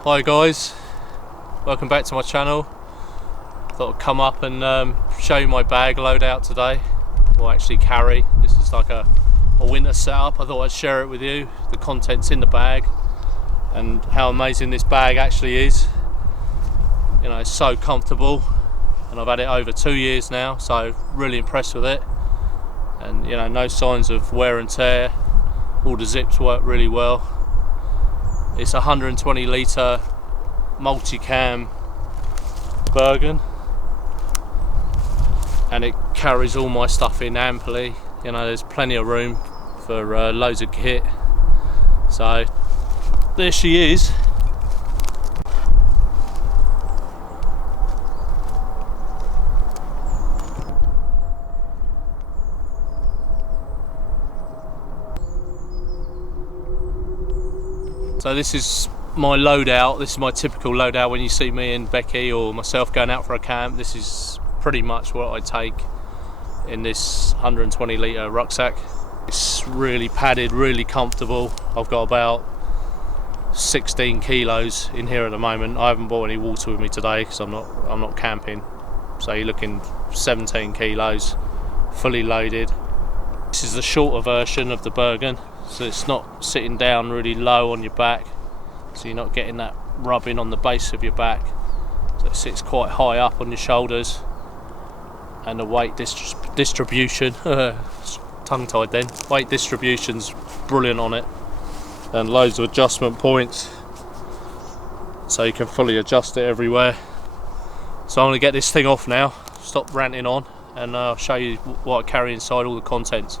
Hi guys, welcome back to my channel. Thought I'd come up and show you my bag loadout today, or actually carry. This is like a winter setup. I thought I'd share it with you, the contents in the bag and how amazing this bag actually is. You know, it's so comfortable and I've had it over 2 years now, so really impressed with it. And you know, no signs of wear and tear. All the zips work really well. It's a 120 litre multi-cam Bergen, and it carries all my stuff in amply. You know, there's plenty of room for loads of kit. So there she is. So this is my loadout. This is my typical loadout when you see me and Becky or myself going out for a camp. This is pretty much what I take in this 120 litre rucksack. It's really padded, really comfortable. I've got about 16 kilos in here at the moment. I haven't brought any water with me today because I'm not camping. So you're looking 17 kilos, fully loaded. This is the shorter version of the Bergen, so it's not sitting down really low on your back, so you're not getting that rubbing on the base of your back. So it sits quite high up on your shoulders, and the weight distribution tongue-tied then, weight distribution's brilliant on it, and loads of adjustment points so you can fully adjust it everywhere. So I'm going to get this thing off now, stop ranting on, and I'll show you what I carry inside, all the contents.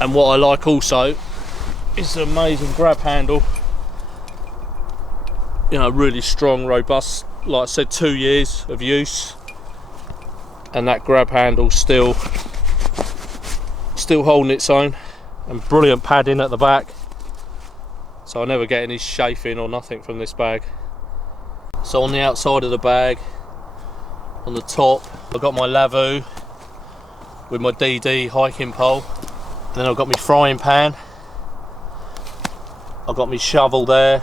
And what I like also is the amazing grab handle. You know, really strong, robust. Like I said, 2 years of use, and that grab handle still holding its own, and brilliant padding at the back. So I never get any chafing or nothing from this bag. So on the outside of the bag, on the top, I've got my Lavvo with my DD hiking pole. Then I've got my frying pan. I've got my shovel there,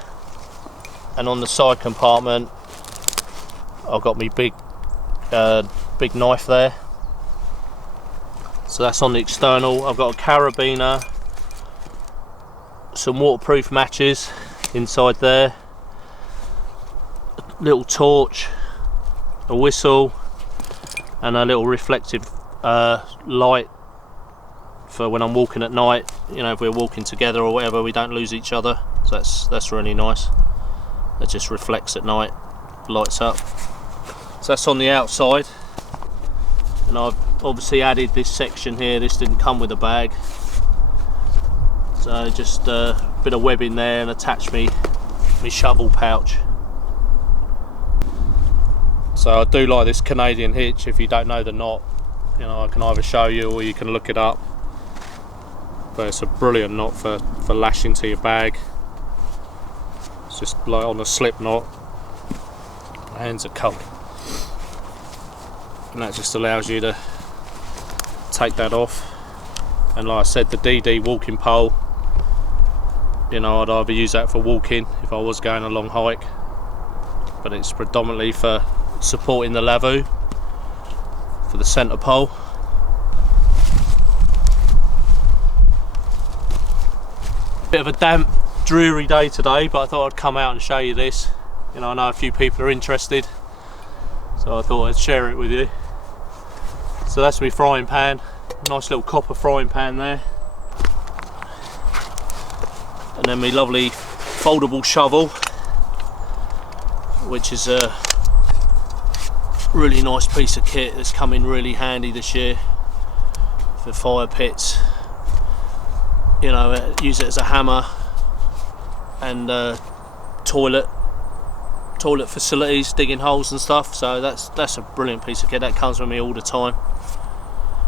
and on the side compartment, I've got my big knife there. So that's on the external. I've got a carabiner, some waterproof matches inside there, a little torch, a whistle, and a little reflective light for when I'm walking at night. You know, if we're walking together or whatever, we don't lose each other. So that's really nice. It just reflects at night, lights up. So that's on the outside, and I've obviously added this section here. This didn't come with a bag, so just a bit of webbing there, and attach me shovel pouch. So I do like this Canadian hitch. If you don't know the knot, you know, I can either show you or you can look it up. But it's a brilliant knot for lashing to your bag. It's just like on a slip knot. My hands are cold. And that just allows you to take that off. And like I said, the DD walking pole, you know, I'd either use that for walking if I was going a long hike, but it's predominantly for supporting the Lavvo for the centre pole. Bit of a damp, dreary day today, but I thought I'd come out and show you this. You know, I know a few people are interested, so I thought I'd share it with you. So that's my frying pan, nice little copper frying pan there, and then my lovely foldable shovel, which is a really nice piece of kit that's come in really handy this year for fire pits. You know, use it as a hammer and toilet facilities, digging holes and stuff. So that's a brilliant piece of kit. That comes with me all the time.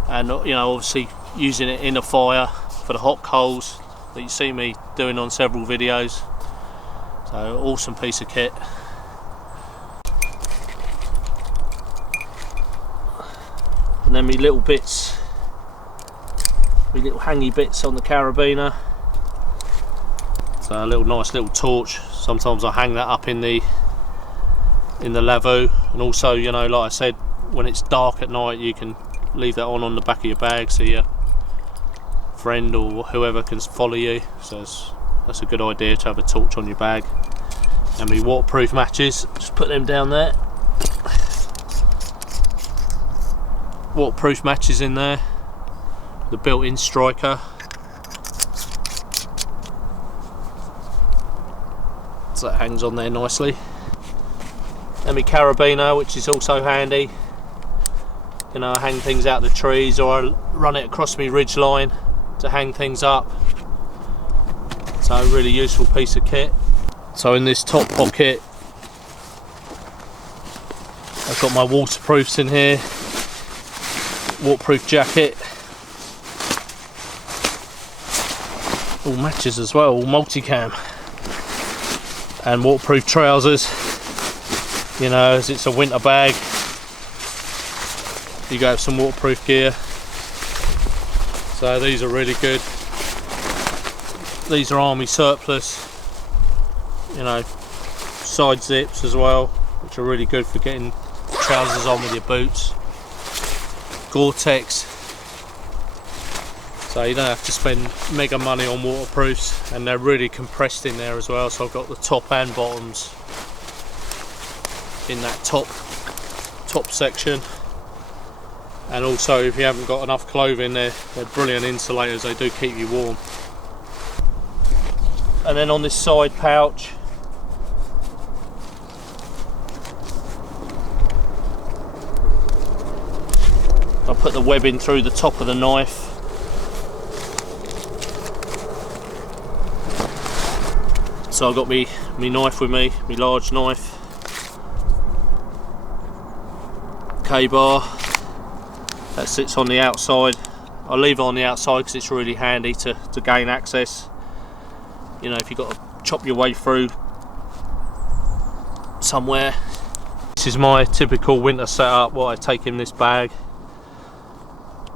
And you know, obviously using it in a fire for the hot coals that you see me doing on several videos. So awesome piece of kit. And then my little bits, my little hangy bits on the carabiner. So a nice little torch. Sometimes I hang that up in the Lavvo, and also, you know, like I said, when it's dark at night, you can leave that on the back of your bag so your friend or whoever can follow you. So that's a good idea to have a torch on your bag. And my waterproof matches, just put them down there. Waterproof matches in there, the built-in striker. So that hangs on there nicely. And my carabiner, which is also handy. You know, I hang things out the trees, or I run it across my ridge line to hang things up. So a really useful piece of kit. So in this top pocket, I've got my waterproofs in here. Waterproof jacket. All matches as well, all multicam. And waterproof trousers. You know, as it's a winter bag, you go have some waterproof gear. So these are really good. These are army surplus, you know, side zips as well, which are really good for getting trousers on with your boots. Gore-Tex, so you don't have to spend mega money on waterproofs, and they're really compressed in there as well. So I've got the top and bottoms in that top section. And also, if you haven't got enough clothing, they're brilliant insulators. They do keep you warm. And then on this side pouch, I put the webbing through the top of the knife. So I've got me knife with me, my large knife, K-bar, that sits on the outside. I leave it on the outside because it's really handy to gain access. You know, if you've got to chop your way through somewhere. This is my typical winter setup, what I take in this bag.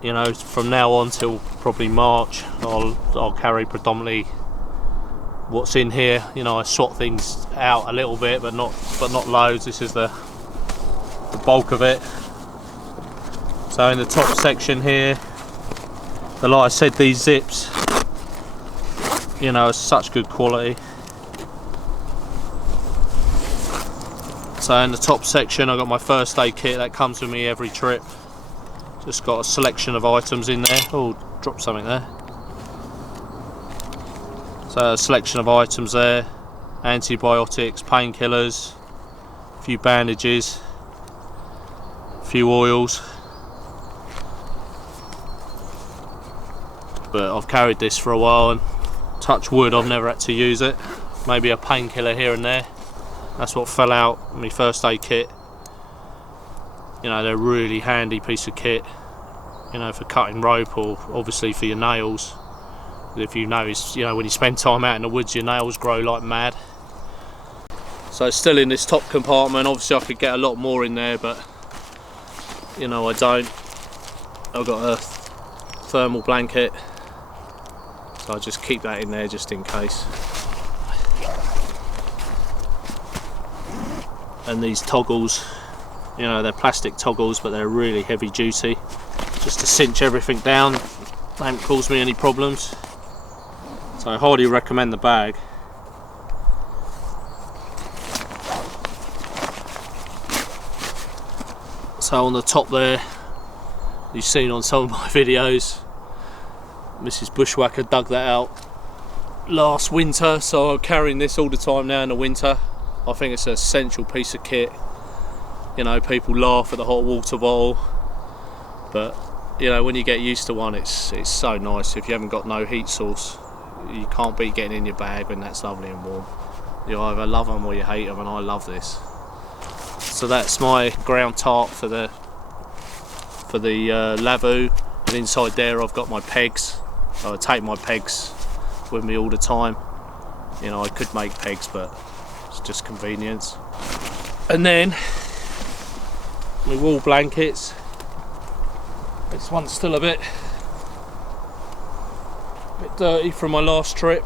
You know, from now on till probably March, I'll carry predominantly what's in here. You know, I swap things out a little bit, but not loads. This is the bulk of it. So in the top section here, like I said, these zips, you know, are such good quality. So in the top section, I've got my first aid kit that comes with me every trip. Just got a selection of items in there. Oh, dropped something there. So a selection of items there. Antibiotics, painkillers, a few bandages, a few oils. But I've carried this for a while, and touch wood, I've never had to use it. Maybe a painkiller here and there. That's what fell out in my first aid kit. You know, they're a really handy piece of kit, you know, for cutting rope, or obviously for your nails. If you notice, you know, when you spend time out in the woods, your nails grow like mad. So it's still in this top compartment. Obviously I could get a lot more in there, but you know, I don't. I've got a thermal blanket, so I just keep that in there just in case. And these toggles, you know, they're plastic toggles, but they're really heavy duty, just to cinch everything down. They haven't caused me any problems, so I highly recommend the bag. So on the top there, you've seen on some of my videos, Mrs. Bushwhacker dug that out last winter, so I'm carrying this all the time now in the winter. I think it's an essential piece of kit. You know, people laugh at the hot water bottle, but you know, when you get used to one, it's so nice. If you haven't got no heat source, you can't beat getting in your bag when that's lovely and warm. You either love them or you hate them, and I love this. So that's my ground tarp for the Lavvo, and inside there I've got my pegs. I take my pegs with me all the time. You know, I could make pegs, but it's just convenience. And then my wool blankets. This one's still a bit dirty from my last trip.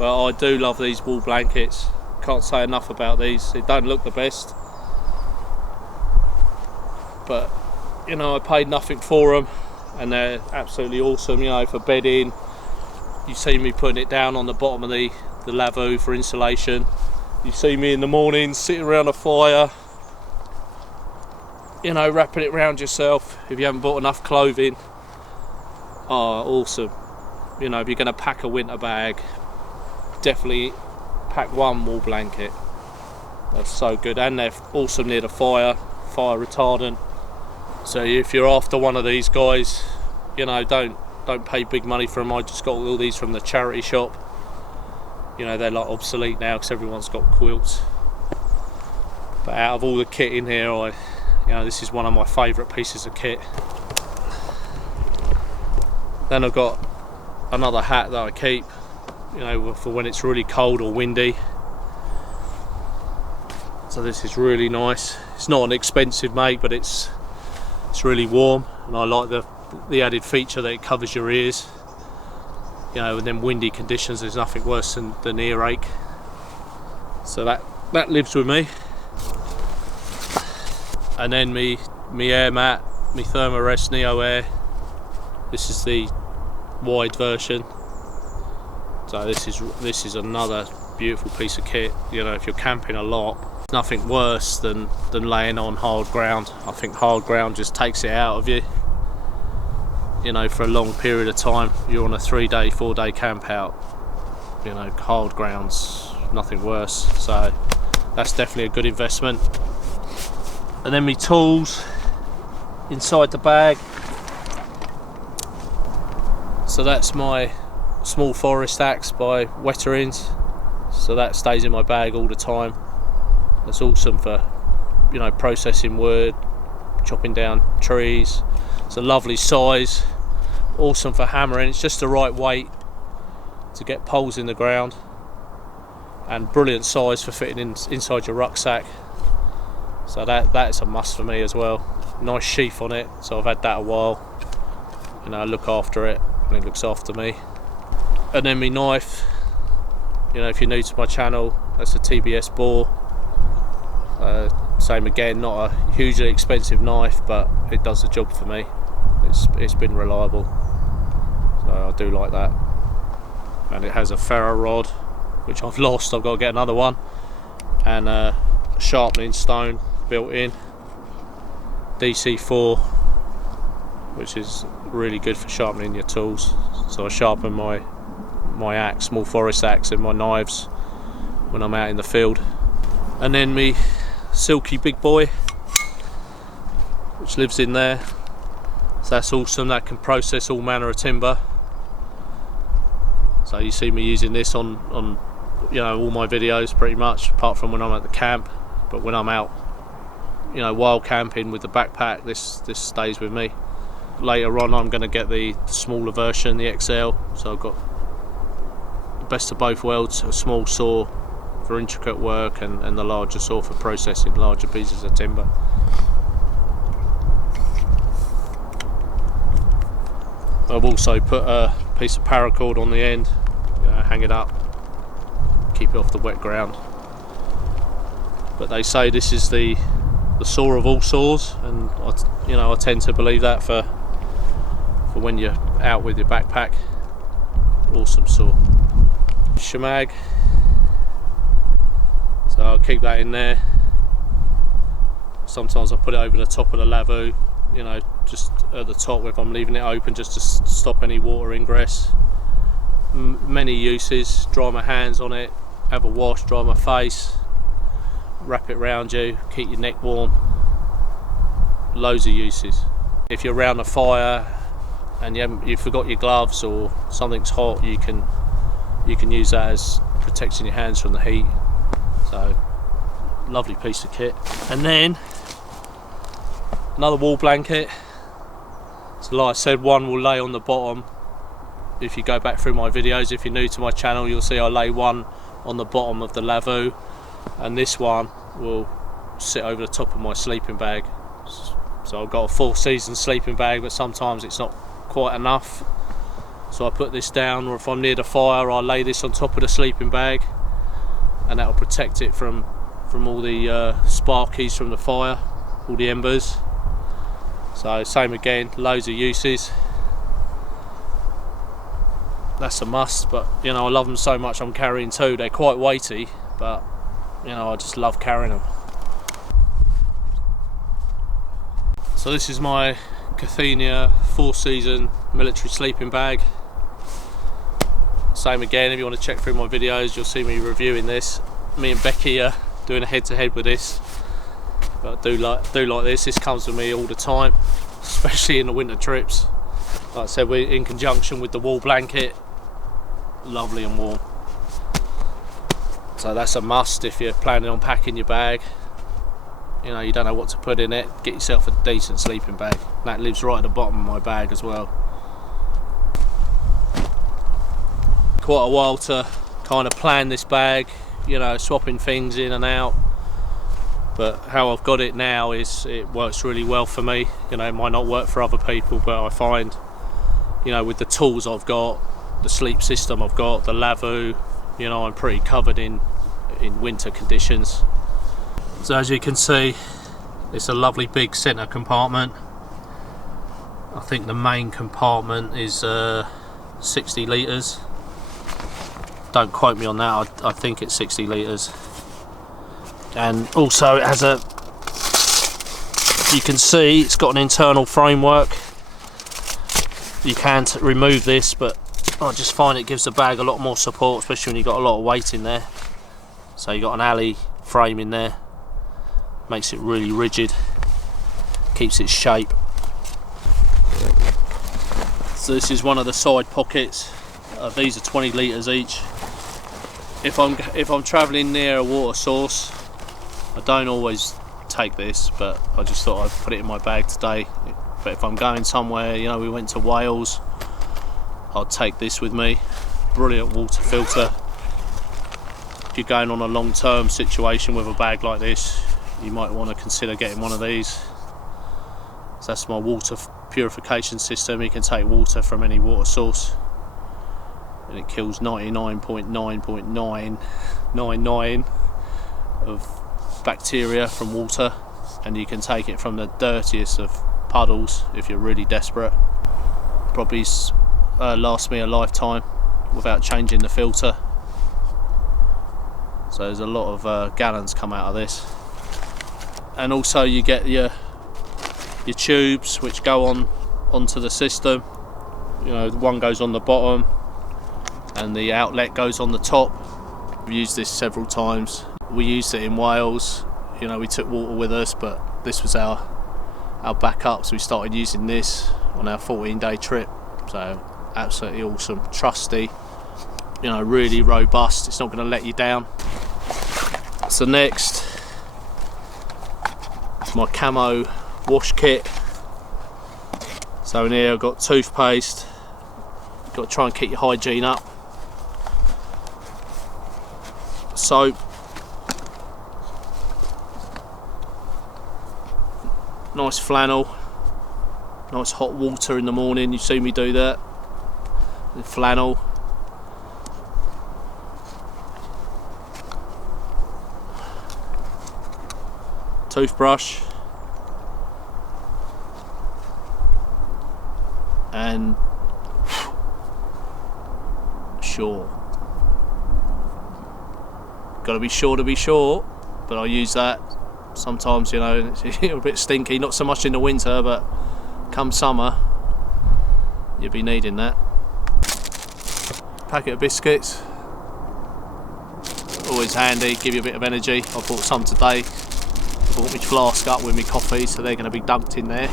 But I do love these wool blankets. Can't say enough about these. They don't look the best, but you know, I paid nothing for them, and they're absolutely awesome. You know, for bedding. You see me putting it down on the bottom of the Lavvo for insulation. You see me in the morning sitting around a fire, you know, wrapping it around yourself if you haven't bought enough clothing. Oh, awesome. You know, if you're going to pack a winter bag, definitely pack one wool blanket. That's so good, and they're awesome near the fire retardant. So if you're after one of these guys, you know, don't pay big money for them. I just got all these from the charity shop. You know, they're like obsolete now because everyone's got quilts. But out of all the kit in here, you know, this is one of my favourite pieces of kit. Then I've got another hat that I keep, you know, for when it's really cold or windy. So this is really nice. It's not an expensive make, but it's really warm, and I like the added feature that it covers your ears. You know, in them windy conditions, there's nothing worse than earache. So that lives with me. And then me air mat, me Thermarest Neo Air. This is the wide version. So this is another beautiful piece of kit. You know, if you're camping a lot, nothing worse than laying on hard ground. I think hard ground just takes it out of you. You know, for a long period of time, you're on a 3-day, 4-day camp out. You know, hard ground's nothing worse. So that's definitely a good investment. And then my tools inside the bag. So that's my small forest axe by Wetterins. So that stays in my bag all the time. That's awesome for, you know, processing wood, chopping down trees. It's a lovely size, awesome for hammering. It's just the right weight to get poles in the ground, and brilliant size for fitting inside your rucksack. So that's a must for me as well. Nice sheath on it, so I've had that a while. You know, I look after it and it looks after me. And then my knife, you know, if you're new to my channel, that's a TBS bore. Same again, not a hugely expensive knife, but it does the job for me. It's been reliable, so I do like that. And it has a ferro rod, which I've lost. I've got to get another one, and a sharpening stone built in, DC4, which is really good for sharpening your tools. So I sharpen my axe, small forest axe, and my knives when I'm out in the field. And then me silky big boy, which lives in there. So that's awesome. That can process all manner of timber. So you see me using this on you know, all my videos pretty much, apart from when I'm at the camp. But when I'm out, you know, wild camping with the backpack, this stays with me. Later on, I'm going to get the smaller version, the XL. So I've got the best of both worlds: a small saw for intricate work, and the larger saw for processing larger pieces of timber. I've also put a piece of paracord on the end, you know, hang it up, keep it off the wet ground. But they say this is the saw of all saws, and I tend to believe that for when you're out with your backpack. Awesome saw. Shemag. So I'll keep that in there. Sometimes I put it over the top of the Lavvo, you know, just at the top if I'm leaving it open, just to stop any water ingress. Many uses: dry my hands on it, have a wash, dry my face, wrap it around you, keep your neck warm. Loads of uses. If you're around a fire and you forgot your gloves or something's hot, you can use that as protecting your hands from the heat. So lovely piece of kit. And then another wool blanket. So like I said, one will lay on the bottom. If you go back through my videos, if you're new to my channel, you'll see I lay one on the bottom of the Lavvo, and this one will sit over the top of my sleeping bag. So I've got a full season sleeping bag, but sometimes it's not quite enough. So I put this down, or if I'm near the fire, I lay this on top of the sleeping bag, and that'll protect it from all the sparkies from the fire, all the embers. So same again, loads of uses. That's a must, but you know, I love them so much I'm carrying two. They're quite weighty, but you know, I just love carrying them. So this is my Cathenia 4-season military sleeping bag. Same again, if you want to check through my videos, you'll see me reviewing this. Me and Becky are doing a head-to-head with this. But I do like this. This comes with me all the time, especially in the winter trips. Like I said, we're in conjunction with the wool blanket. Lovely and warm. So that's a must if you're planning on packing your bag. You know, you don't know what to put in it, get yourself a decent sleeping bag. That lives right at the bottom of my bag as well. Quite a while to kind of plan this bag, you know, swapping things in and out. But how I've got it now is it works really well for me. You know, it might not work for other people, but I find, you know, with the tools I've got, the sleep system I've got, the Lavvo, you know, I'm pretty covered in winter conditions. So as you can see, it's a lovely big centre compartment. I think the main compartment is 60 litres. Don't quote me on that, I think it's 60 litres. And also it has a, you can see it's got an internal framework. You can remove this, but I just find it gives the bag a lot more support, especially when you've got a lot of weight in there. So you've got an alley frame in there. Makes it really rigid, keeps its shape. So this is one of the side pockets. These are 20 litres each. If I'm travelling near a water source, I don't always take this, but I just thought I'd put it in my bag today. But if I'm going somewhere, you know, we went to Wales, I'll take this with me. Brilliant water filter. If you're going on a long-term situation with a bag like this, you might want to consider getting one of these. So that's my water purification system. You can take water from any water source and it kills 99.9.999 of bacteria from water, and you can take it from the dirtiest of puddles if you're really desperate. Probably lasts me a lifetime without changing the filter. So there's a lot of gallons come out of this. And also you get your tubes which go onto the system. You know, one goes on the bottom and the outlet goes on the top. We've used this several times. We used it in Wales. You know, we took water with us, but this was our backup, so we started using this on our 14-day trip. So absolutely awesome, trusty, you know, really robust. It's not going to let you down. So next, my Camo Wash kit. So in here I've got toothpaste. You've got to try and keep your hygiene up. Soap. Nice flannel. Nice hot water in the morning. You see me do that. The flannel. Toothbrush. And sure. Got to be sure to be sure, but I use that sometimes, you know. It's a bit stinky, not so much in the winter, but come summer you'll be needing that. Packet of biscuits, always handy, give you a bit of energy. I bought some today. I bought my flask up with my coffee, so they're going to be dunked in there.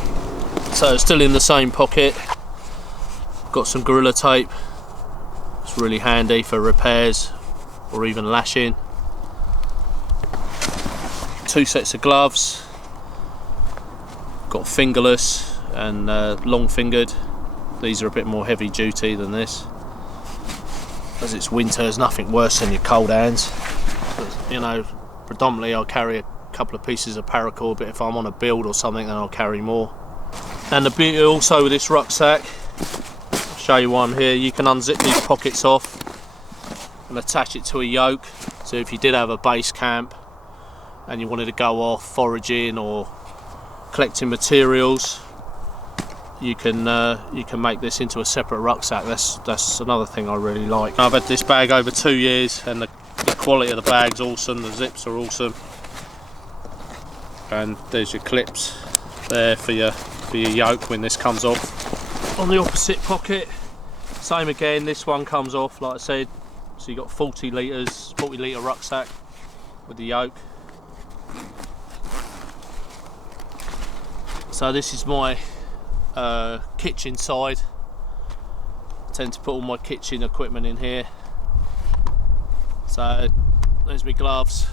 So still in the same pocket, got some Gorilla Tape. It's really handy for repairs or even lashing. 2 sets of gloves, got fingerless and long fingered. These are a bit more heavy duty than this. As it's winter, there's nothing worse than your cold hands. But, you know, predominantly I'll carry a couple of pieces of paracord, but if I'm on a build or something, then I'll carry more. And the beauty also with this rucksack, I'll show you one here. You can unzip these pockets off and attach it to a yoke. So if you did have a base camp and you wanted to go off foraging or collecting materials, you can make this into a separate rucksack. That's another thing I really like. I've had this bag over 2 years, and the quality of the bag's awesome. The zips are awesome, and there's your clips there for your yoke when this comes off. On the opposite pocket, same again. This one comes off, like I said. So you got 40 litre rucksack with the yoke. So this is my kitchen side. I tend to put all my kitchen equipment in here. So there's my gloves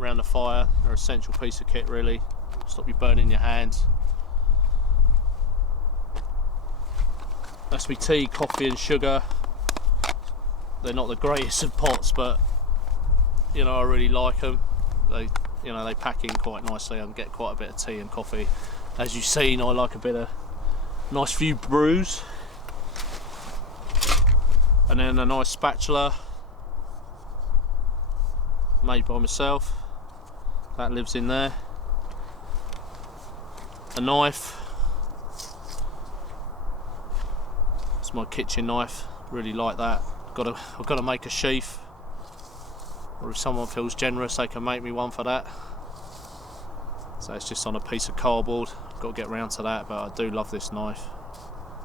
around the fire. They're an essential piece of kit, really. Stop you burning your hands. That's my tea, coffee and sugar. They're not the greatest of pots, but you know, I really like them. They pack in quite nicely. I can get quite a bit of tea and coffee. As you've seen, I like a bit of nice few brews, and then a nice spatula made by myself. That lives in there. A knife. It's my kitchen knife. Really like that. I've got to make a sheath, or if someone feels generous, they can make me one for that. So it's just on a piece of cardboard. I've got to get round to that, but I do love this knife.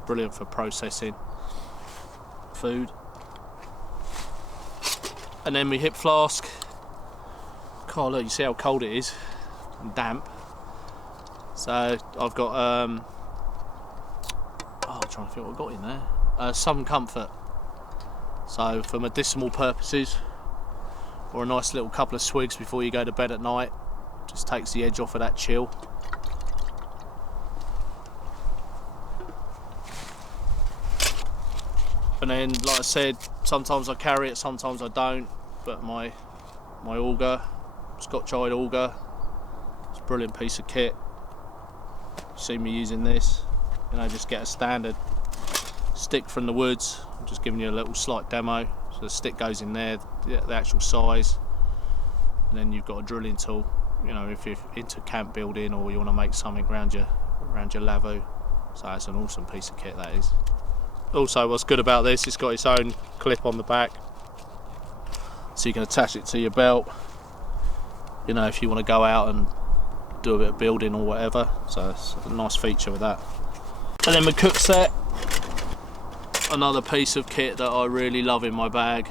Brilliant for processing food. And then my hip flask. God, look, you see how cold it is and damp. So I've got I'm trying to think what I've got in there. Some Comfort. So for medicinal purposes, or a nice little couple of swigs before you go to bed at night. Just takes the edge off of that chill. And then, like I said, sometimes I carry it, sometimes I don't. But my auger, Scotch-eyed auger, it's a brilliant piece of kit. You see me using this, just get a standard stick from the woods. I'm just giving you a little slight demo. So the stick goes in there, the actual size, and then you've got a drilling tool. If you're into camp building or you want to make something around your Lavvo. So it's an awesome piece of kit, that is. Also, what's good about this, it's got its own clip on the back, so you can attach it to your belt, if you want to go out and do a bit of building or whatever. So it's a nice feature with that. And then my cook set, another piece of kit that I really love in my bag.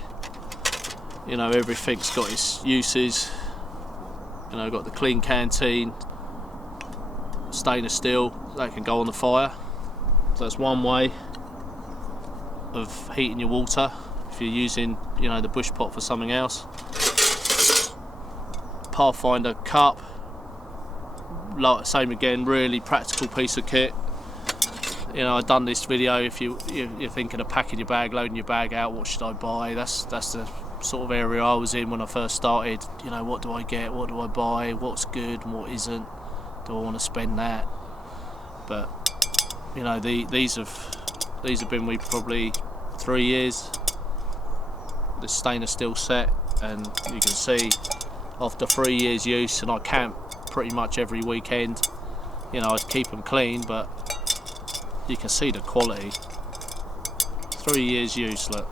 Everything's got its uses. I've got the clean canteen, stainless steel, that can go on the fire. So that's one way of heating your water if you're using, the bush pot for something else. Pathfinder cup, same again, really practical piece of kit. I've done this video. If you're thinking of packing your bag, loading your bag out, what should I buy? That's the sort of area I was in when I first started. What do I get, what do I buy, what's good and what isn't, do I want to spend that? But these have been with probably 3 years, this stainless steel set, and you can see after 3 years use, and I camp pretty much every weekend, I'd keep them clean, but you can see the quality. 3 years use, look.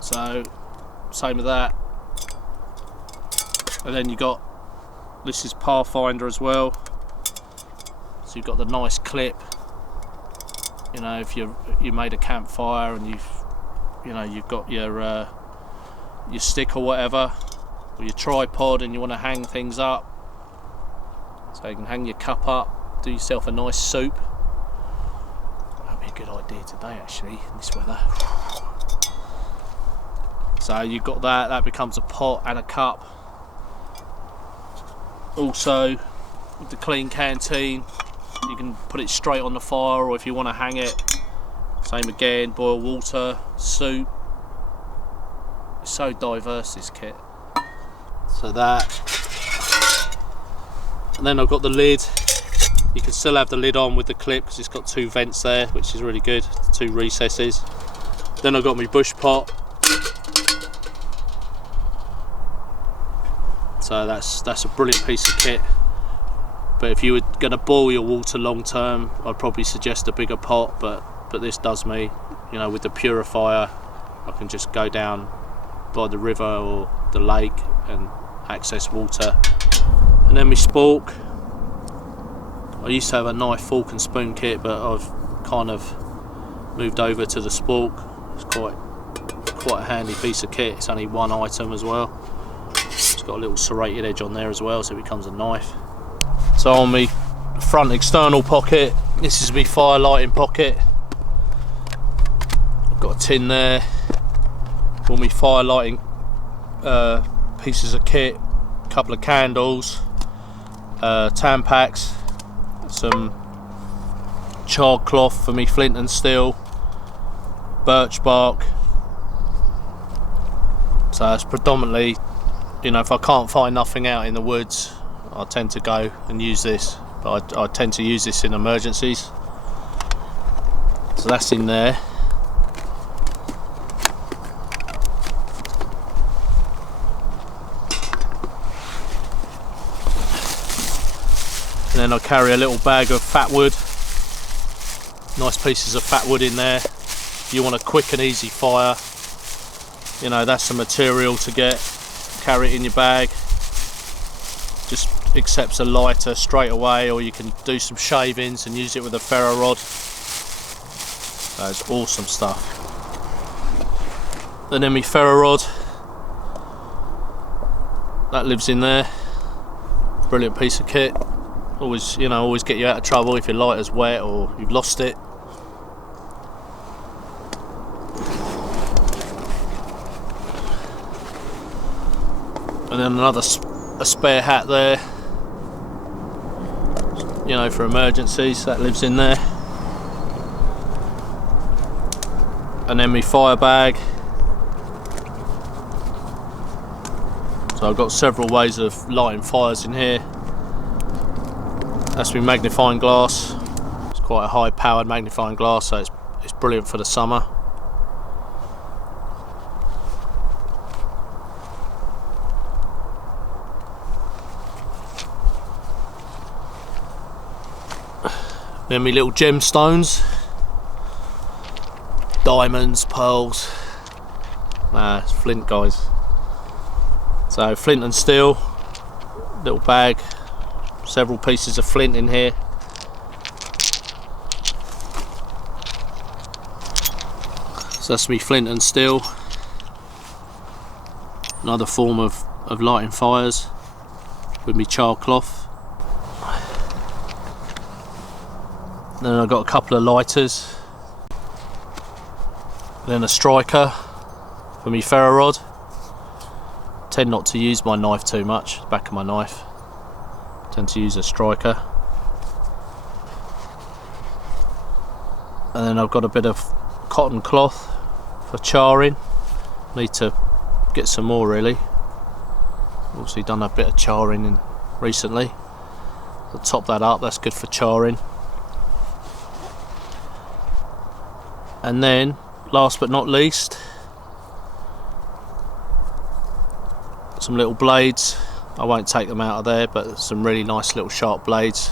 So, same with that. And then you got, this is Pathfinder as well. So you've got the nice clip. If you made a campfire and you've got your stick or whatever, or your tripod, and you want to hang things up, so you can hang your cup up, do yourself a nice soup. That'd be a good idea today, actually, in this weather. So you've got that becomes a pot and a cup. Also, with the clean canteen, you can put it straight on the fire, or if you want to hang it, same again, boil water, soup. It's so diverse, this kit. So that. And then I've got the lid. You can still have the lid on with the clip because it's got 2 vents there, which is really good to 2 recesses. Then I've got my bush pot. So that's a brilliant piece of kit. But if you were going to boil your water long term, I'd probably suggest a bigger pot, but this does me. You know, with the purifier, I can just go down by the river or the lake and access water. And then my spork. I used to have a knife, fork and spoon kit, but I've kind of moved over to the spork. It's quite a handy piece of kit. It's only 1 item as well. It's got a little serrated edge on there as well, so it becomes a knife. So on my front external pocket, this is my fire lighting pocket. I've got a tin there. All my fire lighting pieces of kit, a couple of candles, Tampax, some charred cloth for me flint and steel, birch bark. So it's predominantly, you know, if I can't find nothing out in the woods, I tend to go and use this, but I tend to use this in emergencies. So that's in there. And then I carry a little bag of fat wood, nice pieces of fat wood in there. You want a quick and easy fire, you know, that's the material to get. Carry it in your bag, just accepts a lighter straight away, or you can do some shavings and use it with a ferro rod. That's awesome stuff. And then my ferro rod, that lives in there. Brilliant piece of kit. Always, you know, always get you out of trouble if your lighter's wet or you've lost it. And then a spare hat there, you know, for emergencies, that lives in there. And then my fire bag. So I've got several ways of lighting fires in here. That's my magnifying glass. It's quite a high powered magnifying glass, so it's brilliant for the summer. Then my little gemstones, diamonds, pearls. Nah, it's flint, guys. So flint and steel, little bag, several pieces of flint in here. So that's me flint and steel. Another form of lighting fires with me charred cloth. Then I've got a couple of lighters. Then a striker for me ferro rod. Tend not to use my knife too much, the back of my knife. Tend to use a striker. And then I've got a bit of cotton cloth for charring. Need to get some more really. Also done a bit of charring in recently. I'll top that up, that's good for charring. And then, last but not least, some little blades. I won't take them out of there, but some really nice little sharp blades.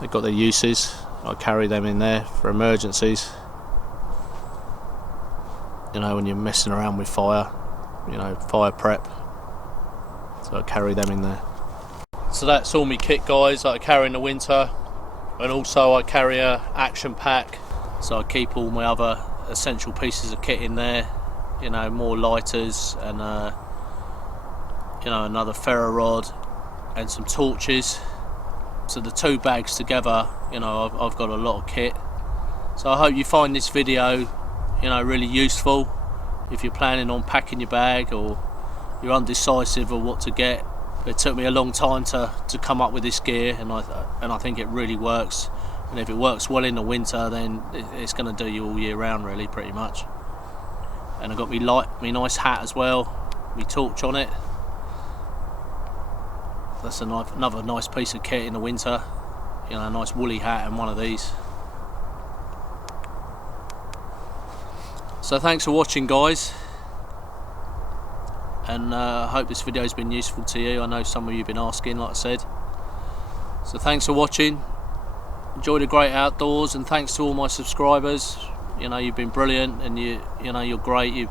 They've got their uses. I carry them in there for emergencies. You know, when you're messing around with fire, you know, fire prep. So I carry them in there. So that's all my kit, guys, that I carry in the winter. And also I carry a action pack. So I keep all my other essential pieces of kit in there, you know, more lighters and you know, another ferro rod and some torches. So the 2 bags together, you know, I've got a lot of kit. So I hope you find this video, you know, really useful if you're planning on packing your bag or you're undecisive of what to get. It took me a long time to come up with this gear, and I think it really works. And if it works well in the winter, then it's going to do you all year round, really, pretty much. And I've got me nice hat as well, me torch on it. That's another nice piece of kit in the winter. You know, a nice woolly hat and one of these. So thanks for watching, guys, and I hope this video has been useful to you. I know some of you have been asking, like I said. So thanks for watching. Enjoy the great outdoors, and thanks to all my subscribers. You know, you've been brilliant, and you know, you're great. You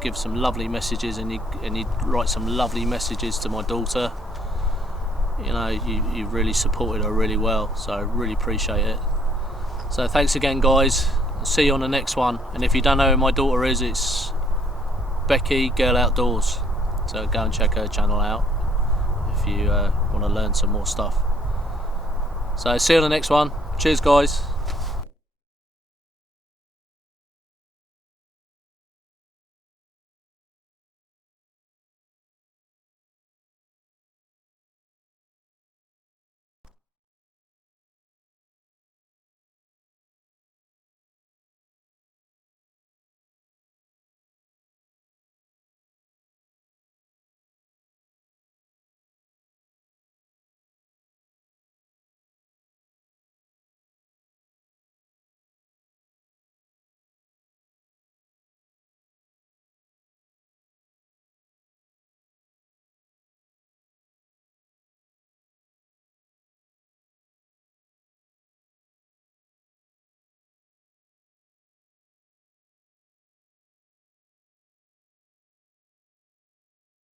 give some lovely messages, and you write some lovely messages to my daughter. You know, you really supported her really well, so I really appreciate it. So thanks again, guys. I'll see you on the next one. And if you don't know who my daughter is, it's Becky Girl Outdoors. So go and check her channel out if you want to learn some more stuff. So see you on the next one. Cheers, guys.